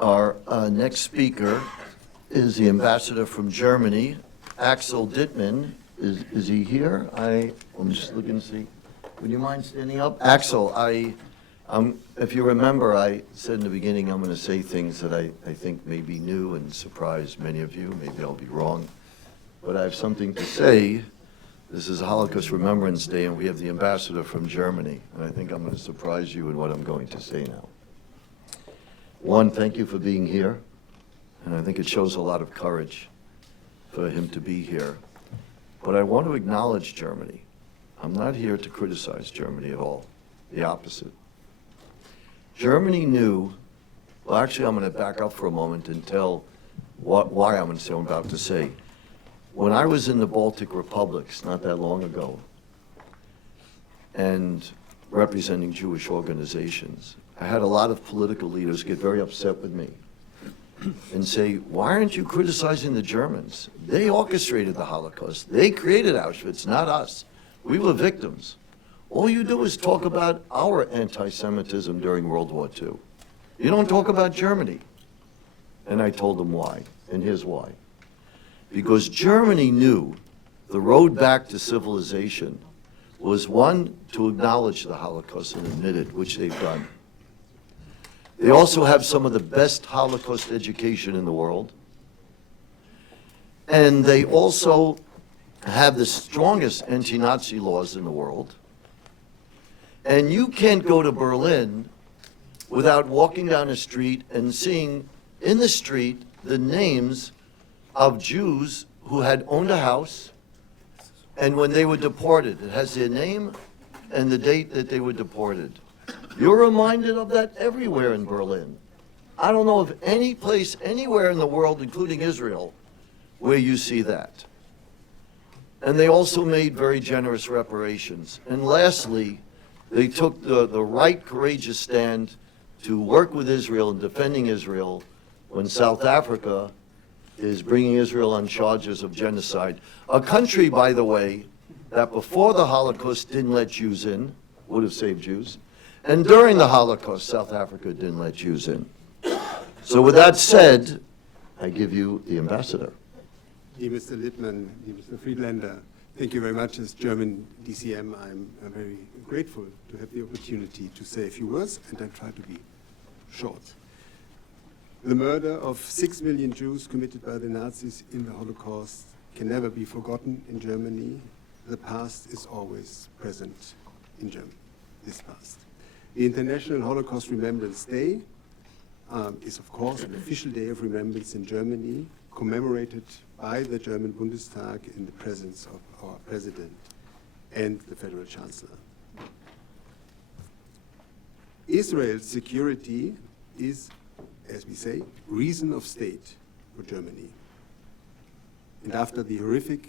Our next speaker is the ambassador from Germany, Axel Dittmann. Is he here? I'm just looking to see. Would you mind standing up? Axel, if you remember, I said in the beginning I'm going to say things that I think may be new and surprise many of you. Maybe I'll be wrong. But I have something to say. This is Holocaust Remembrance Day, and we have the ambassador from Germany. And I think I'm going to surprise you in what I'm going to say now. One, thank you for being here. And I think it shows a lot of courage for him to be here. But I want to acknowledge Germany. I'm not here to criticize Germany at all. The opposite. Germany knew, well, actually, I'm going to back up for a moment and tell why I'm going to say what I'm about to say. When I was in the Baltic republics not that long ago and representing Jewish organizations, I had a lot of political leaders get very upset with me and say, why aren't you criticizing the Germans? They orchestrated the Holocaust. They created Auschwitz, not us. We were victims. All you do is talk about our anti-Semitism during World War II. You don't talk about Germany. And I told them why, and here's why. Because Germany knew the road back to civilization was, one, to acknowledge the Holocaust and admit it, which they've done. They also have some of the best Holocaust education in the world. And they also have the strongest anti-Nazi laws in the world. And you can't go to Berlin without walking down the street and seeing in the street the names of Jews who had owned a house, and when they were deported, it has their name and the date that they were deported. You're reminded of that everywhere in Berlin. I don't know of any place anywhere in the world, including Israel, where you see that. And they also made very generous reparations. And lastly, they took the right courageous stand to work with Israel in defending Israel when South Africa is bringing Israel on charges of genocide. A country, by the way, that before the Holocaust didn't let Jews in, would have saved Jews, and during the Holocaust, South Africa didn't let Jews in. So with that said, I give you the ambassador. Dear Mr. Lippman, dear Mr. Friedlander, thank you very much. As German DCM, I'm very grateful to have the opportunity to say a few words, and I'll try to be short. The murder of 6 million Jews committed by the Nazis in the Holocaust can never be forgotten in Germany. The past is always present in Germany, this past. The International Holocaust Remembrance Day is, of course, an official day of remembrance in Germany, commemorated by the German Bundestag in the presence of our President and the Federal Chancellor. Israel's security is, as we say, reason of state for Germany. And after the horrific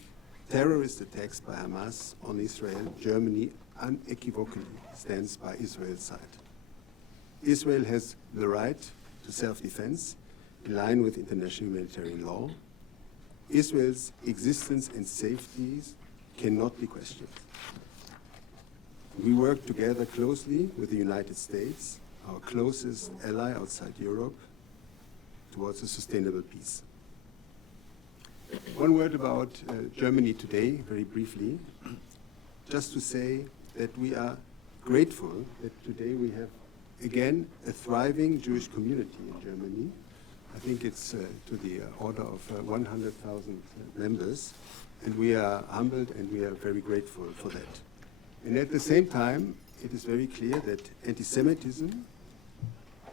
terrorist attacks by Hamas on Israel, Germany unequivocally stands by Israel's side. Israel has the right to self-defense in line with international humanitarian law. Israel's existence and safety cannot be questioned. We work together closely with the United States, our closest ally outside Europe, towards a sustainable peace. One word about Germany today, very briefly, just to say that we are grateful that today we have, again, a thriving Jewish community in Germany. I think it's to the order of 100,000 members, and we are humbled and we are very grateful for that. And at the same time, it is very clear that anti-Semitism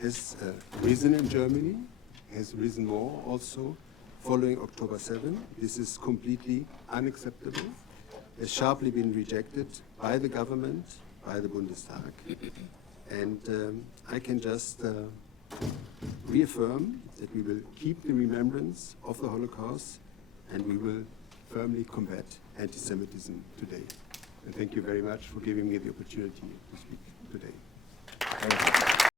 has risen in Germany, has risen more also following October 7. This is completely unacceptable, has sharply been rejected by the government, by the Bundestag. And I can just reaffirm that we will keep the remembrance of the Holocaust and we will firmly combat anti-Semitism today. And thank you very much for giving me the opportunity to speak today. Thank you.